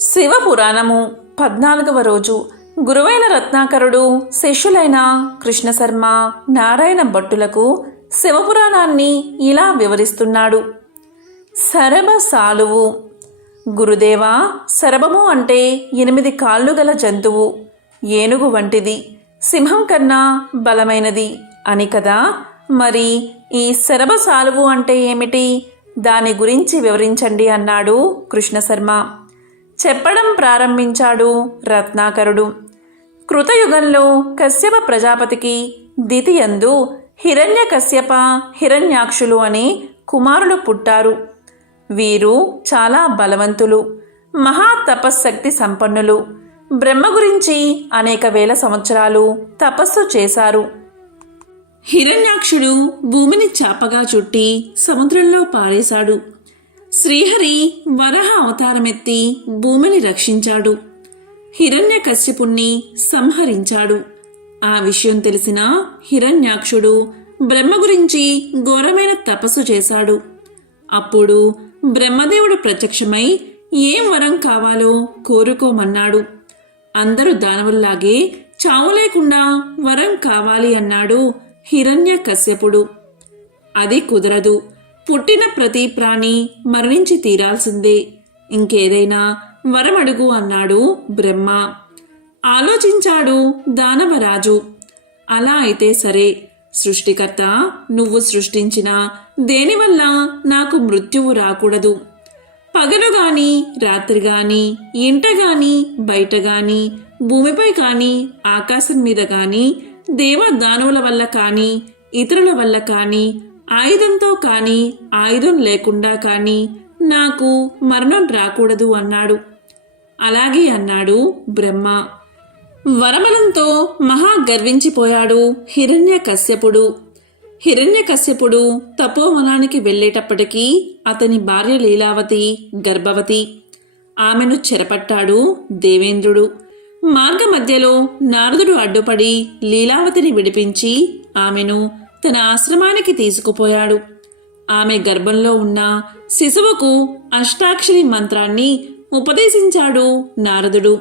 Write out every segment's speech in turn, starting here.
శివపురాణము పద్నాలుగవ రోజు. గురువైన రత్నాకరుడు శిష్యులైన కృష్ణశర్మ నారాయణ భట్టులకు శివపురాణాన్ని ఇలా వివరిస్తున్నాడు. సరభ సాలువు. గురుదేవా సరభము అంటే ఎనిమిది కాళ్ళు గల జంతువు. ఏనుగు వంటిది. సింహం కన్నా బలమైనది. అని కదా? మరి ఈ శరభ సాలువు అంటే ఏమిటి? దాని గురించి వివరించండి అన్నాడు కృష్ణశర్మ. చెప్పడం ప్రారంభించాడు రత్నాకరుడు. కృతయుగంలో కశ్యప ప్రజాపతికి దితియందు హిరణ్య కశ్యప హిరణ్యాక్షులు అని కుమారులు పుట్టారు. వీరు చాలా బలవంతులు మహా తపశ్శక్తి సంపన్నులు. బ్రహ్మ గురించి అనేక వేల సంవత్సరాలు తపస్సు చేశారు. హిరణ్యాక్షుడు భూమిని చాపగా చుట్టి సముద్రంలో పారేశాడు. శ్రీహరి వరహ అవతారమెత్తి భూమిని రక్షించాడు. హిరణ్యకశ్యపుణ్ణి సంహరించాడు. ఆ విషయం తెలిసిన హిరణ్యాక్షుడు బ్రహ్మ గురించి ఘోరమైన తపస్సు చేశాడు. అప్పుడు బ్రహ్మదేవుడు ప్రత్యక్షమై ఏం వరం కావాలో కోరుకోమన్నాడు. అందరూ దానవుల్లాగే చావు లేకుండా వరం కావాలి అన్నాడు హిరణ్య కశ్యపుడు అది కుదరదు. పుట్టిన ప్రతి ప్రాణి మరణించి తీరాల్సిందే. ఇంకేదైనా వరమడుగు అన్నాడు బ్రహ్మ. ఆలోచించాడు దానవరాజు. అలా అయితే సరే. సృష్టికర్త నువ్వు సృష్టించిన దేనివల్ల నాకు మృత్యువు రాకూడదు? పగలు గాని రాత్రి గాని ఇంట గాని బయట గాని భూమిపై కానీ ఆకాశం మీద కానీ దేవ దానవుల వల్ల కానీ ఇతరుల వల్ల కానీ ఆయుధంతో కానీ ఆయుధం లేకుండా కానీ నాకు మరణం రాకూడదు అన్నాడు. అలాగే అన్నాడు బ్రహ్మ. వరమలంతో మహా గర్వించిపోయాడు హిరణ్య కశ్యపుడు హిరణ్య కశ్యపుడు తపోవనానికి వెళ్ళేటప్పటికీ అతని భార్య లీలావతి గర్భవతి. ఆమెను చెరపట్టాడు దేవేంద్రుడు. మార్గ మధ్యలో నారదుడు అడ్డుపడి లీలావతిని విడిపించి ఆమెను తన ఆశ్రమానికి తీసుకుపోయాడు. ఆమె గర్భంలో ఉన్న శిశువుకు అష్టాక్షరి మంత్రాన్ని ఉపదేశించాడు నారదుడు.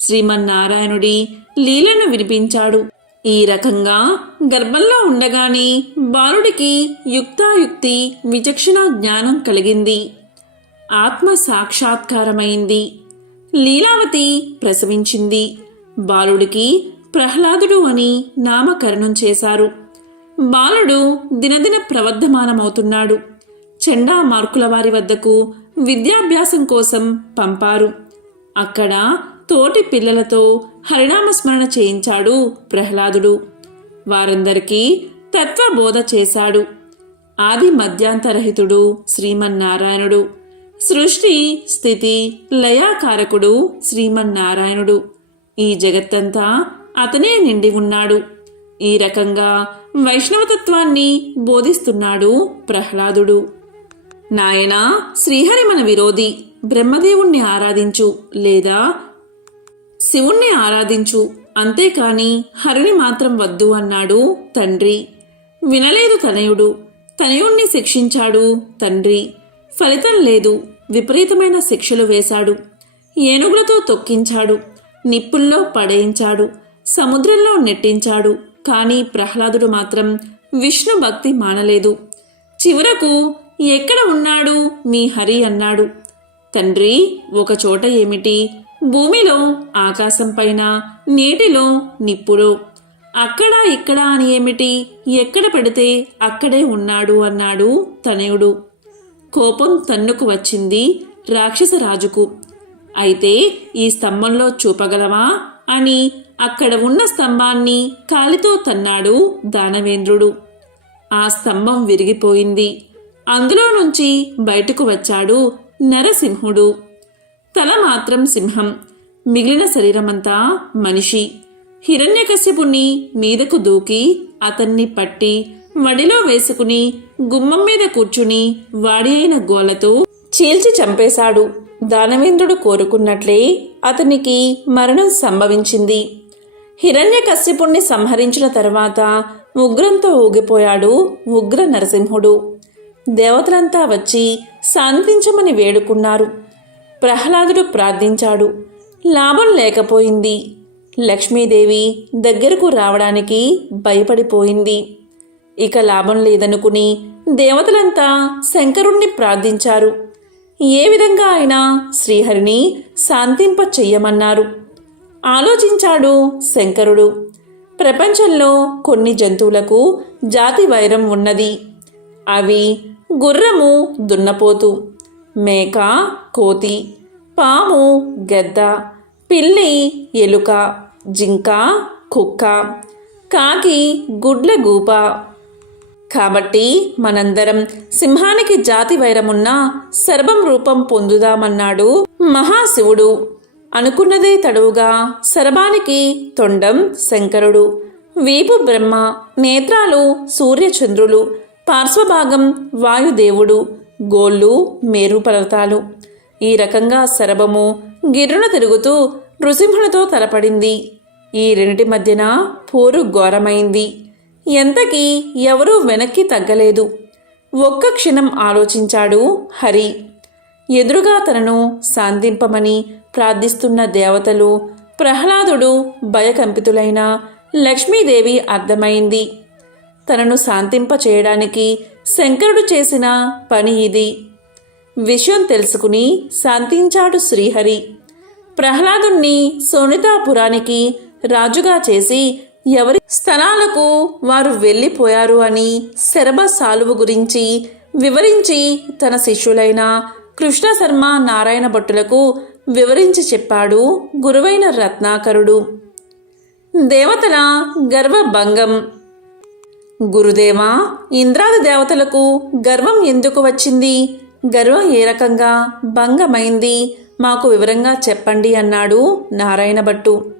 శ్రీమన్నారాయణుడి లీలను వినిపించాడు. ఈ రకంగా గర్భంలో ఉండగానే బాలుడికి యుక్తాయుక్తి విచక్షణ జ్ఞానం కలిగింది. ఆత్మ సాక్షాత్కారమైంది. లీలావతి ప్రసవించింది. బాలుడికి ప్రహ్లాదుడు అని నామకరణం చేశారు. బాలుడు దినదిన ప్రవర్ధమానమవుతున్నాడు. చెండా మార్కుల వారి వద్దకు విద్యాభ్యాసం కోసం పంపారు. అక్కడ తోటి పిల్లలతో హరినామస్మరణ చేయించాడు ప్రహ్లాదుడు. వారందరికీ తత్వబోధ చేశాడు. ఆది మధ్యాంతరహితుడు శ్రీమన్నారాయణుడు. సృష్టి స్థితి లయాకారకుడు శ్రీమన్నారాయణుడు. ఈ జగత్తంతా అతనే నిండి ఉన్నాడు. ఈ రకంగా వైష్ణవతత్వాన్ని బోధిస్తున్నాడు ప్రహ్లాదుడు. నాయనా శ్రీహరి మన విరోధి బ్రహ్మదేవుణ్ణి ఆరాధించు లేదా శివుణ్ణి ఆరాధించు అంతేకాని హరిని మాత్రం వద్దు అన్నాడు తండ్రి. వినలేదు తనయుడు తనయుణ్ణి శిక్షించాడు తండ్రి. ఫలితం లేదు విపరీతమైన శిక్షలు వేశాడు. ఏనుగులతో తొక్కించాడు నిప్పుల్లో పడేయించాడు సముద్రంలో నెట్టించాడు కానీ ప్రహ్లాదుడు మాత్రం విష్ణు భక్తి మానలేదు. చివరకు ఎక్కడ ఉన్నాడు? మీ హరి అన్నాడు. తండ్రి ఒక చోట ఏమిటి? భూమిలో ఆకాశం పైన నీటిలో నిప్పులో. అక్కడ ఇక్కడ అని ఏమిటి? ఎక్కడ పెడితే అక్కడే ఉన్నాడు అన్నాడు తనయుడు. కోపం తన్నుకు వచ్చింది రాక్షసరాజుకు. అయితే ఈ స్తంభంలో చూపగలవా? అని అక్కడ ఉన్న స్తంభాన్ని కాలితో తన్నాడు దానవేంద్రుడు. ఆ స్తంభం విరిగిపోయింది. అందులో నుంచి బయటకు వచ్చాడు నరసింహుడు. తల మాత్రం సింహం. మిగిలిన శరీరమంతా మనిషి. హిరణ్యకశ్యపుణ్ణి మీదకు దూకి అతన్ని పట్టి వడిలో వేసుకుని గుమ్మం మీద కూర్చుని వాడి అయిన గోలతో చీల్చి చంపేశాడు. దానవేంద్రుడు కోరుకున్నట్లే అతనికి మరణం సంభవించింది. హిరణ్యకశ్యపుణ్ణి సంహరించిన తర్వాత ఉగ్రంతో ఊగిపోయాడు ఉగ్ర నరసింహుడు. దేవతలంతా వచ్చి శాంతించమని వేడుకున్నారు. ప్రహ్లాదుడు ప్రార్థించాడు. లాభం లేకపోయింది. లక్ష్మీదేవి దగ్గరకు రావడానికి భయపడిపోయింది. ఇక లాభం లేదనుకుని దేవతలంతా శంకరుణ్ణి ప్రార్థించారు. ఏ విధంగా అయినా శ్రీహరిని శాంతింప చెయ్యమన్నారు ఆలోచించాడు శంకరుడు. ప్రపంచంలో కొన్ని జంతువులకు జాతి వైరం ఉన్నది. అవి గుర్రము దున్నపోతు మేక కోతి పాము గద్ద పిల్లి ఎలుక జింక కుక్క కాకి గుడ్ల గూప. కాబట్టి మనందరం సింహానికి జాతి వైరమున్న సర్వం రూపం పొందుదామన్నాడు మహాశివుడు. అనుకున్నదే తడువుగా. శరభానికి తొండం శంకరుడు. వీపు బ్రహ్మ నేత్రాలు సూర్యచంద్రులు. పార్శ్వభాగం వాయుదేవుడు. గోళ్ళు మేరుపర్వతాలు ఈ రకంగా శరభము గిర్రున తిరుగుతూ నృసింహునితో తలపడింది. ఈ రెండిటి మధ్యన పోరు ఘోరమైంది. ఎంతకీ ఎవరూ వెనక్కి తగ్గలేదు. ఒక్క క్షణం ఆలోచించాడు హరి. ఎదురుగా తనను శాంతింపమని ప్రార్థిస్తున్న దేవతలు ప్రహ్లాదుడు భయకంపితులైన లక్ష్మీదేవి అర్థమైంది. తనను శాంతింప చేయడానికి శంకరుడు చేసిన పని ఇది. విషయం తెలుసుకుని శాంతించాడు శ్రీహరి. ప్రహ్లాదుణ్ణి సోనితాపురానికి రాజుగా చేసి ఎవరి స్థలాలకు వారు వెళ్ళిపోయారు అని శరభ సాలువు గురించి వివరించి తన శిష్యులైన కృష్ణ శర్మ నారాయణ భట్టులకు వివరించి చెప్పాడు గురువైన రత్నాకరుడు. దేవతల గర్వభంగం. గురుదేవా ఇంద్రాది దేవతలకు గర్వం ఎందుకు వచ్చింది? గర్వం ఏ రకంగా భంగమైంది? మాకు వివరంగా చెప్పండి అన్నాడు నారాయణ భట్టు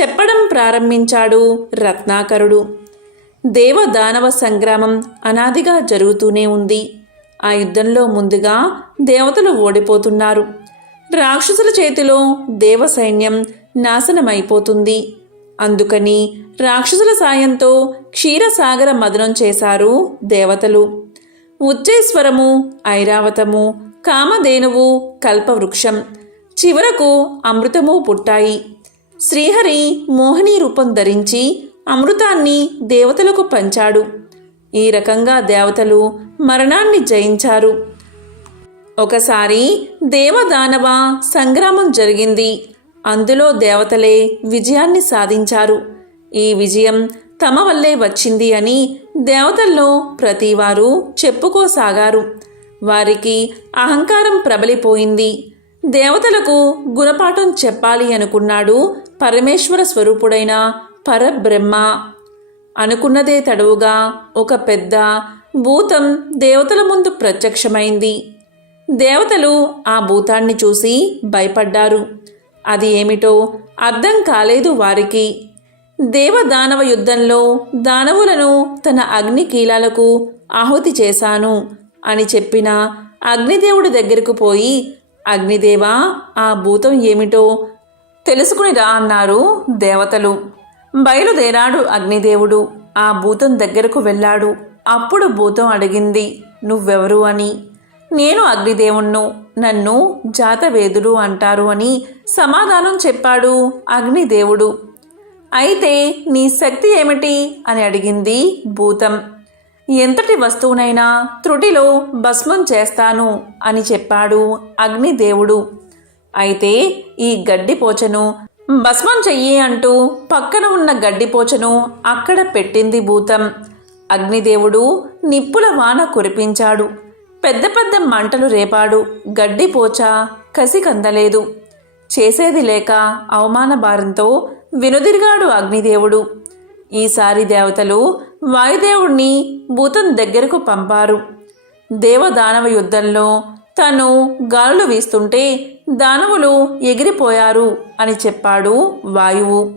చెప్పడం ప్రారంభించాడు రత్నాకరుడు. దేవదానవ సంగ్రామం అనాదిగా జరుగుతూనే ఉంది. ఆ యుద్ధంలో ముందుగా దేవతలు ఓడిపోతున్నారు. రాక్షసుల చేతిలో దేవ సైన్యం నాశనమైపోతుంది. అందుకని రాక్షసుల సాయంతో క్షీరసాగర మదనం చేశారు దేవతలు. ఉచ్చేశ్వరము ఐరావతము కామధేనువు కల్పవృక్షం చివరకు అమృతము పుట్టాయి. శ్రీహరి మోహిని రూపం ధరించి అమృతాన్ని దేవతలకు పంచాడు. ఈ రకంగా దేవతలు మరణాన్ని జయించారు. ఒకసారి దేవదానవ సంగ్రామం జరిగింది. అందులో దేవతలే విజయాన్ని సాధించారు. ఈ విజయం తమ వల్లే వచ్చింది అని దేవతల్లో ప్రతివారు చెప్పుకోసాగారు. వారికి అహంకారం ప్రబలిపోయింది. దేవతలకు గుణపాఠం చెప్పాలి అనుకున్నాడు పరమేశ్వర స్వరూపుడైన పరబ్రహ్మ. అనుకున్నదే తడవుగా ఒక పెద్ద భూతం దేవతల ముందు ప్రత్యక్షమైంది. దేవతలు ఆ భూతాన్ని చూసి భయపడ్డారు. అది ఏమిటో అర్థం కాలేదు వారికి. దేవదానవ యుద్ధంలో దానవులను తన అగ్ని కీలాలకు ఆహుతి చేశాను అని చెప్పిన అగ్నిదేవుడి దగ్గరకు పోయి అగ్నిదేవ ఆ భూతం ఏమిటో తెలుసుకుని రా అన్నారు దేవతలు. బయలుదేరాడు అగ్నిదేవుడు ఆ భూతం దగ్గరకు వెళ్ళాడు. అప్పుడు భూతం అడిగింది నువ్వెవరు అని. నేను అగ్నిదేవుణ్ణు నన్ను జాతవేదుడు అంటారు అని సమాధానం చెప్పాడు అగ్నిదేవుడు. అయితే నీ శక్తి ఏమిటి? అని అడిగింది భూతం. ఎంతటి వస్తువునైనా త్రుటిలో భస్మం చేస్తాను అని చెప్పాడు అగ్నిదేవుడు. అయితే ఈ గడ్డిపోచను భస్మం చెయ్యి అంటూ పక్కన ఉన్న గడ్డిపోచను అక్కడ పెట్టింది భూతం. అగ్నిదేవుడు నిప్పుల వాన కురిపించాడు. పెద్ద పెద్ద మంటలు రేపాడు. గడ్డిపోచ కసి కందలేదు. చేసేది లేక అవమాన భారంతో వినుదిరిగాడు అగ్నిదేవుడు. ఈసారి దేవతలు వాయుదేవుణ్ణి భూతం దగ్గరకు పంపారు. దేవదానవ యుద్ధంలో తను గాలులు వీస్తుంటే దానవులు ఎగిరిపోయారు అని చెప్పాడు వాయువు.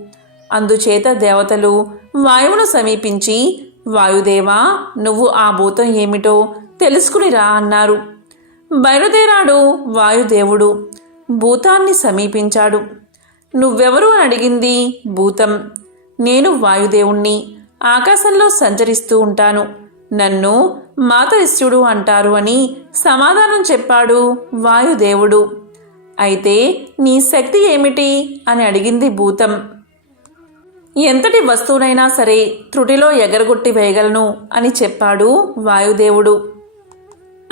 అందుచేత దేవతలు వాయువును సమీపించి వాయుదేవా నువ్వు ఆ భూతం ఏమిటో తెలుసుకునిరా అన్నారు. బయలుదేరాడు వాయుదేవుడు. భూతాన్ని సమీపించాడు. నువ్వెవరు అని అడిగింది భూతం. నేను వాయుదేవుణ్ణి. ఆకాశంలో సంచరిస్తూ ఉంటాను. నన్ను మాతరిష్యుడు అంటారు అని సమాధానం చెప్పాడు వాయుదేవుడు. అయితే నీ శక్తి ఏమిటి అని అడిగింది భూతం. ఎంతటి వస్తువునైనా సరే త్రుటిలో ఎగరగొట్టి వేయగలను అని చెప్పాడు వాయుదేవుడు.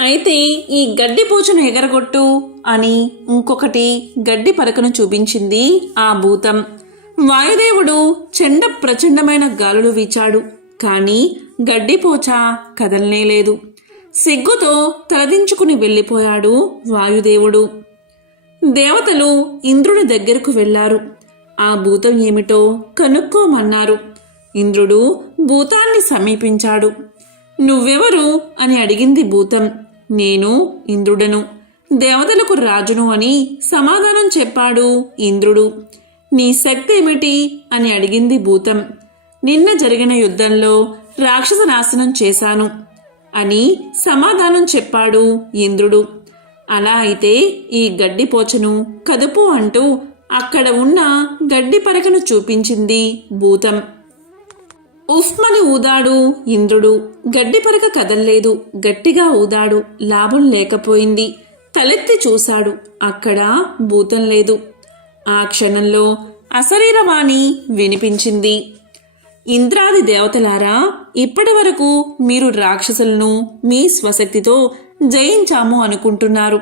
అయితే ఈ గడ్డి పూచను ఎగరగొట్టు అని ఇంకొకటి గడ్డి పరకను చూపించింది ఆ భూతం. వాయుదేవుడు చెండ ప్రచండమైన గాలులు వీచాడు కానీ గడ్డిపోచ కదలనే లేదు. సిగ్గుతో తలదించుకుని వెళ్ళిపోయాడు వాయుదేవుడు. దేవతలు ఇంద్రుడి దగ్గరకు వెళ్ళారు. ఆ భూతం ఏమిటో కనుక్కోమన్నారు. ఇంద్రుడు భూతాన్ని సమీపించాడు. నువ్వెవరు అని అడిగింది భూతం. నేను ఇంద్రుడను దేవతలకు రాజును అని సమాధానం చెప్పాడు ఇంద్రుడు. నీ శక్తి ఏమిటి? అని అడిగింది భూతం. నిన్న జరిగిన యుద్ధంలో రాక్షస నాశనం చేశాను అని సమాధానం చెప్పాడు ఇంద్రుడు. అలా అయితే ఈ గడ్డి పోచను కదుపు అంటూ అక్కడ ఉన్న గడ్డి పరకను చూపించింది భూతం. ఉఫ్మని ఊదాడు ఇంద్రుడు. గడ్డిపరక కదల్లేదు గట్టిగా ఊదాడు. లాభం లేకపోయింది. తలెత్తి చూశాడు. అక్కడ భూతం లేదు. ఆ క్షణంలో అశరీరవాణి వినిపించింది. ఇంద్రాది దేవతలారా ఇప్పటి వరకు మీరు రాక్షసులను మీ స్వశక్తితో జయించాము అనుకుంటున్నారు.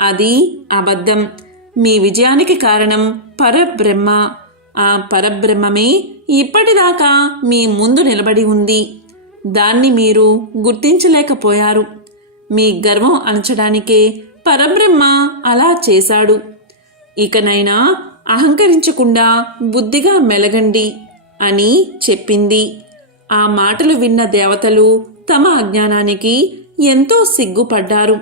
అది అబద్ధం. మీ విజయానికి కారణం పరబ్రహ్మ. ఆ పరబ్రహ్మమే ఇప్పటిదాకా మీ ముందు నిలబడి ఉంది. దాన్ని మీరు గుర్తించలేకపోయారు. మీ గర్వం అణచడానికే పరబ్రహ్మ అలా చేశాడు. ఇకనైనా అహంకరించకుండా బుద్ధిగా మెలగండి అని చెప్పింది. ఆ మాటలు విన్న దేవతలు తమ అజ్ఞానానికి ఎంతో సిగ్గుపడ్డారు.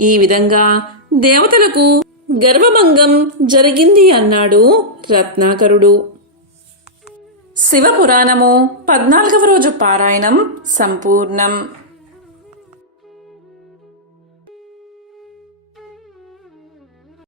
ఈ విధంగా దేవతలకు గర్వభంగం జరిగింది అన్నాడు రత్నాకరుడు. శివపురాణము పద్నాలుగవ రోజు పారాయణం సంపూర్ణం.